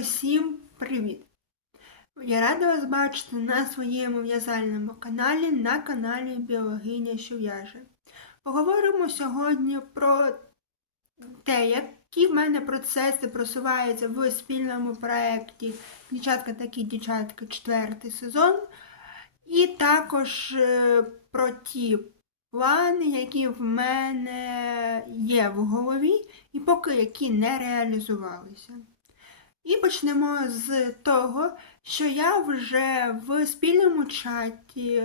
Усім привіт! Я рада вас бачити на своєму в'язальному каналі на каналі Біологиня, що в'яже. Поговоримо сьогодні про те, які в мене процеси просуваються в спільному проєкті Дівчатка такі дівчатка, четвертий сезон. І також е, про ті плани, які в мене є в голові, і поки які не реалізувалися. І почнемо з того, що я вже в спільному чаті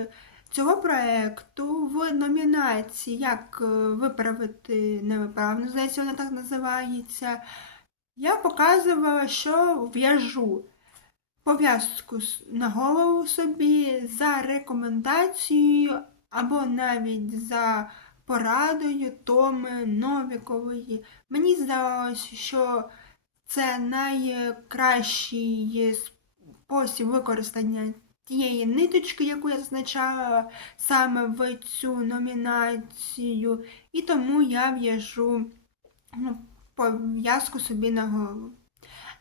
цього проєкту в номінації Як е, виправити невиправну, здається, вона так називається. Я показувала, що в'яжу пов'язку на голову собі за рекомендацією або навіть за порадою Томи Новікової. Мені здавалося, що це найкращий спосіб використання тієї ниточки, яку я зазначала саме в цю номінацію, і тому я в'яжу ну, пов'язку собі на голову.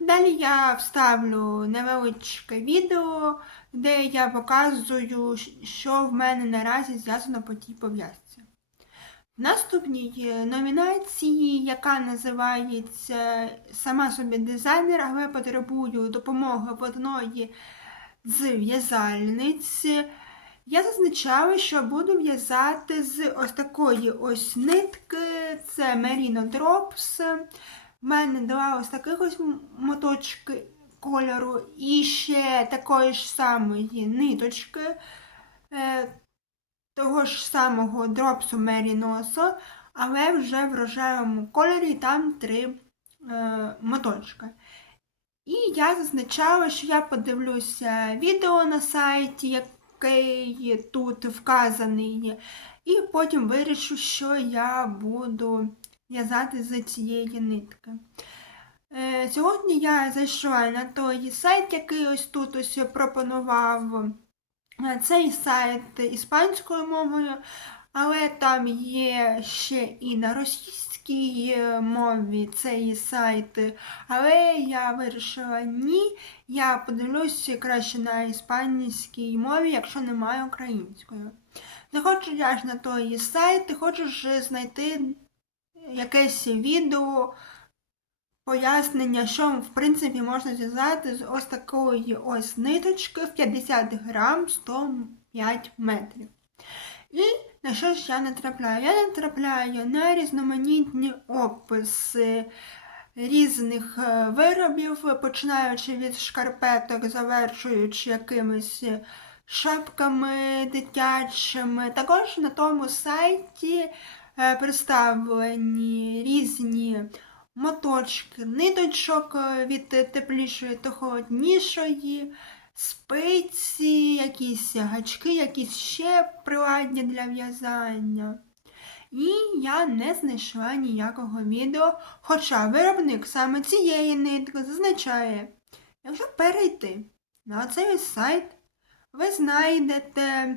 Далі я вставлю невеличке відео, де я показую, що в мене наразі зв'язано по тій пов'язці. В наступній е, номінації, яка називається Сама собі дизайнер, але потребую допомоги в одної з в'язальниць, я зазначала, що буду в'язати з ось такої ось нитки, це Merino Drops. В мене два ось таких ось моточки кольору і ще такої ж самої ниточки. Того ж самого дропсу Меріносо, але вже в рожевому кольорі там три е, моточки. І я зазначала, що я подивлюся відео на сайті, який тут вказаний, і потім вирішу, що я буду в'язати з цієї нитки. Е, Сьогодні я зайшла на той сайт, який ось тут ось пропонував. Е, Цей сайт іспанською мовою, але там є ще і на російській е, мові цей сайт. Але я вирішила ні. Я подивлюся краще на іспанській мові, якщо немає української. Заходжу я ж на той сайт, хочу ж знайти якесь відео, пояснення, що в принципі можна зв'язати з ось такої ось ниточки в 50 грам 105 метрів. І на що ж я натрапляю? Я натрапляю на різноманітні описи різних е, виробів, починаючи від шкарпеток, завершуючи якимись шапками дитячими. Також на тому сайті е, представлені різні моточки, ниточок е, від теплішої до холоднішої, спиці, якісь гачки, якісь ще приладні для в'язання. І я не знайшла ніякого відео, хоча виробник саме цієї нитки зазначає, якщо перейти на цей сайт, ви знайдете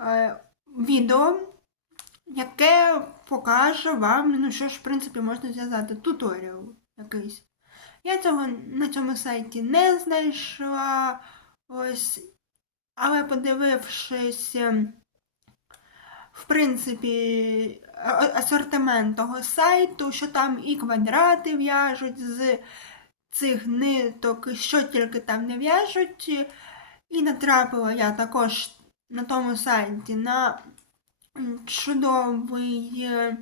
е, відео, яке покаже вам, ну що ж, в принципі, можна зв'язати туторіал якийсь. Я цього на цьому сайті не знайшла. Ось, але подивившись, ем, в принципі, асортимент того сайту, що там і квадрати в'яжуть з цих ниток, що тільки там не в'яжуть. І натрапила я також на тому сайті на чудовий е,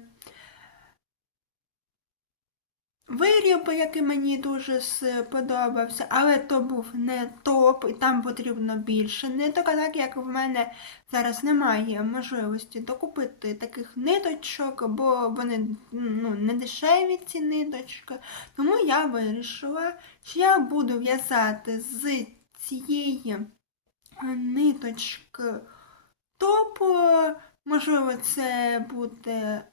виріб, який мені дуже сподобався, але то був не топ, і там потрібно більше ниток, а так як в мене зараз немає можливості докупити таких ниточок, бо вони ну, не дешеві ці ниточки. Тому я вирішила, що я буду в'язати з цієї ниточки топ. Можливо, це буде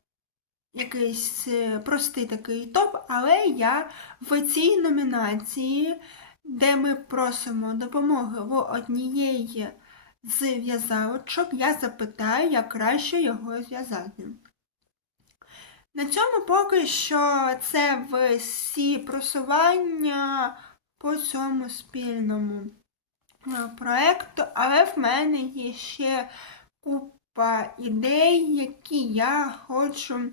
якийсь простий такий топ, але я в цій номінації, де ми просимо допомоги в однієї з в'язалочок, я запитаю, як краще його зв'язати. На цьому поки що це всі просування по цьому спільному е, проекту, але в мене є ще купа ідей, які я хочу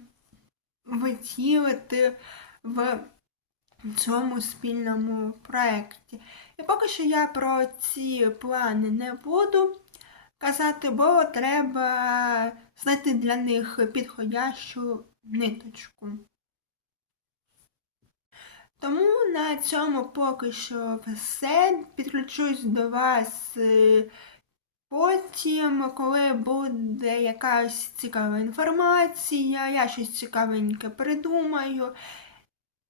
втілити в цьому спільному проєкті. І поки що я про ці плани не буду казати, бо треба знайти для них підходящу ниточку. Тому на цьому поки що все. Підключусь до вас е, потім, коли буде якась цікава інформація, я щось цікавеньке придумаю,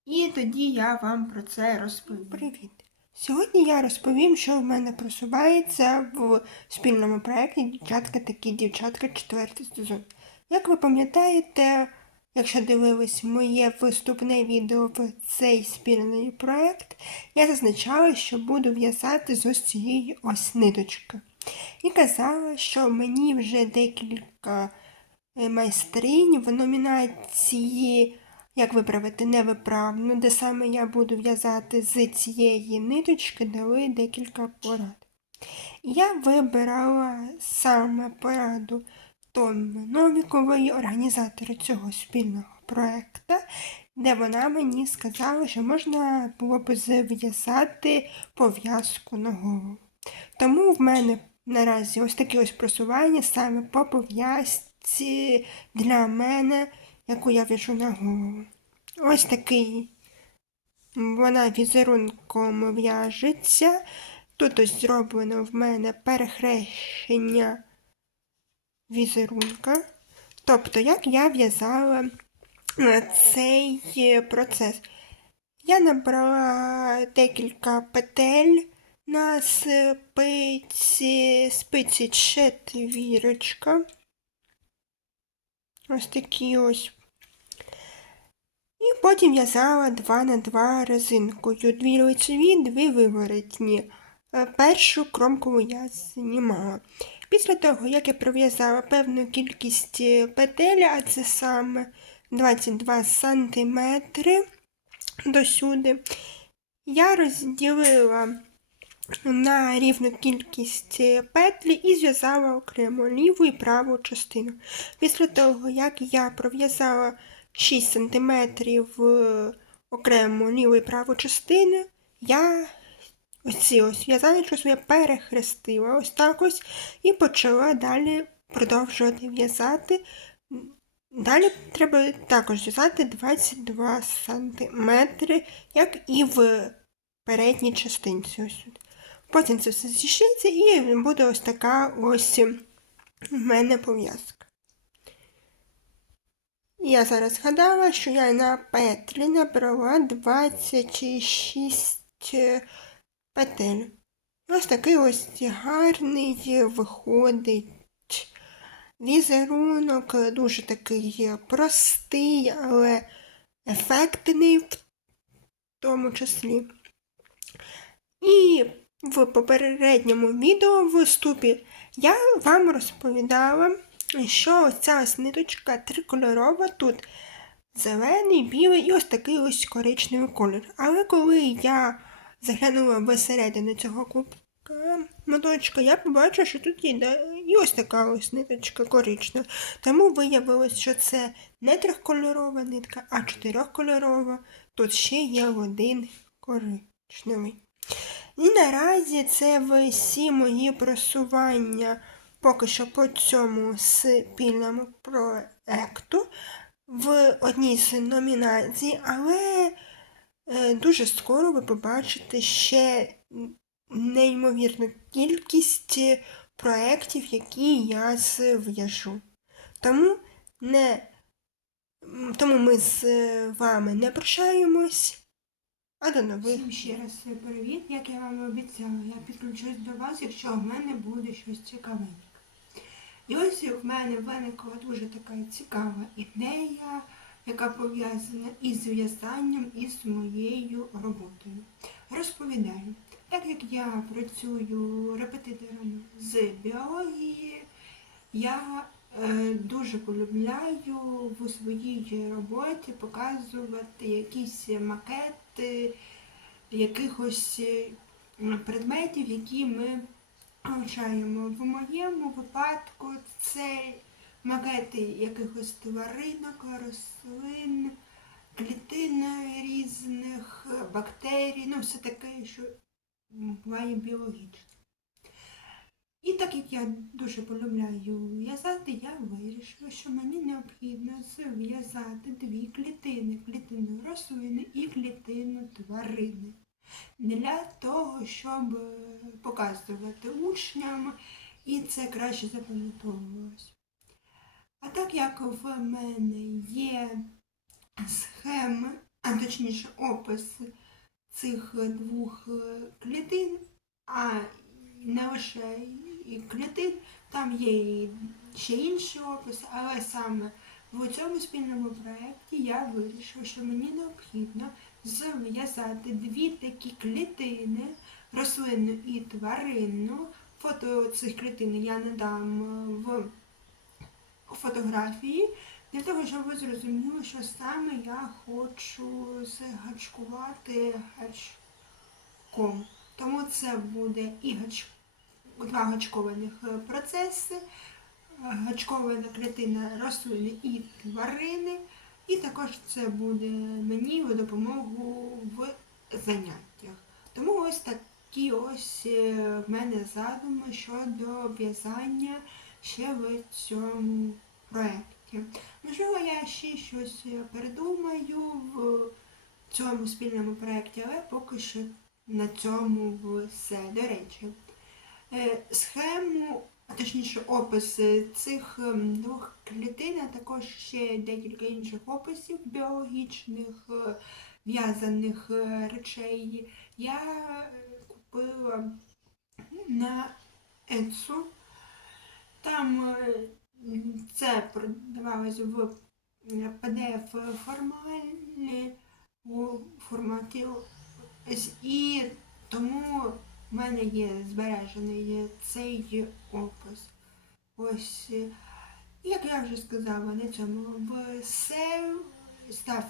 і тоді я вам про це розповім. Привіт! Сьогодні я розповім, що в мене просувається в спільному проєкті Дівчатка такі дівчатка четвертий сезон. Як ви пам'ятаєте, якщо дивились моє виступне відео в цей спільний проєкт, я зазначала, що буду в'язати з ось цієї ось ниточки. І казала, що мені вже декілька е, майстринь в номінації Як виправити невиправну, де саме я буду в'язати з цієї ниточки, дали декілька порад. Я вибирала саме пораду Томми Новікової, організатора цього спільного проекту, де вона мені сказала, що можна було б зв'язати пов'язку на голову. Тому в мене наразі ось таке ось просування саме по пов'язці для мене, яку я в'яжу на голову. Ось такий вона візерунком в'яжеться. Тут ось зроблено в мене перехрещення візерунка. Тобто, як я в'язала цей е, процес. Я набрала декілька петель на спиці, спиці четвірочка. Ось такі ось. І потім в'язала 2 на 2 резинкою. Дві лицеві, дві виворотні. Е, Першу кромкову я знімала. Після того, як я пров'язала певну кількість е, петель, а це саме 22 см досюди, я розділила на рівну кількість е, петлі і зв'язала окремо ліву і праву частину. Після того, як я пров'язала 6 см окремо ліву і праву частину, я оці ось в'язанечко своє перехрестила ось так ось і почала далі продовжувати в'язати. Далі треба також в'язати 22 см, як і в передній частинці. Ось. Потім це все зішиться і буде ось така ось в мене пов'язка. Я зараз згадала, що я на петлі набрала 26 петель. Ось такий ось гарний виходить візерунок, дуже такий простий, але ефектний в тому числі. І в попередньому відео в виступі я вам розповідала, що ось ця ниточка трикольорова тут зелений, білий і ось такий ось коричневий колір. Але коли я заглянула всередину цього кубка моточка, я побачила, що тут є і ось така ось ниточка коричнева. Тому виявилось, що це не трьохкольорова нитка, а чотирьохкольорова. Тут ще є один коричневий. І наразі це всі мої просування поки що по цьому спільному проекту в одній з номінацій, але е, дуже скоро ви побачите ще неймовірну кількість проєктів, які я зв'яжу. Тому не тому ми з вами не прощаємось. А до нових. Всім ще раз привіт, як я вам і обіцяла, я підключусь до вас, якщо в мене буде щось цікавеньке. І ось в мене виникла дуже така цікава ідея, яка пов'язана із в'язанням і з моєю роботою. Розповідаю, так як я працюю репетитором з біології, я дуже полюбляю в своїй роботі показувати якісь макети якихось е, предметів, які ми вивчаємо. В моєму випадку це макети якихось тваринок, рослин, клітин різних, бактерій, ну все таке, що буває біологічно. І так як я дуже полюбляю в'язати, я вирішила, що мені необхідно зв'язати дві клітини, клітину рослини і клітину тварини. Для того, щоб е, показувати учням, і це краще запам'ятовувалось. А так як в мене є схеми, а точніше опис цих двох е, клітин, а не лише і клітин, там є і ще інший опис, але саме в цьому спільному проєкті я вирішила, що мені необхідно зв'язати дві такі клітини, рослинну і тваринну. Фото цих клітин я надам в фотографії, для того, щоб ви зрозуміли, що саме я хочу згачкувати гачком. Тому це буде і гач... два гачкованих е, процеси, е, гачкована клітина рослини і тварини, і також це буде мені у допомогу в заняттях. Тому ось такі ось е, в мене задуми щодо в'язання ще в цьому проєкті. Можливо, я ще щось передумаю в цьому спільному проєкті, але поки що на цьому все. До речі, е, схему, точніше опис цих ем, двох клітин, а також ще декілька інших описів біологічних е, в'язаних е, речей я купила на Etsу. Там це продавалось в PDF форматі І тому в мене є збережений цей опис. Ось, е, як я вже сказала, на цьому все став.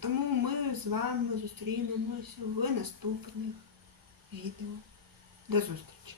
Тому ми з вами зустрінемось в наступних відео. До зустрічі!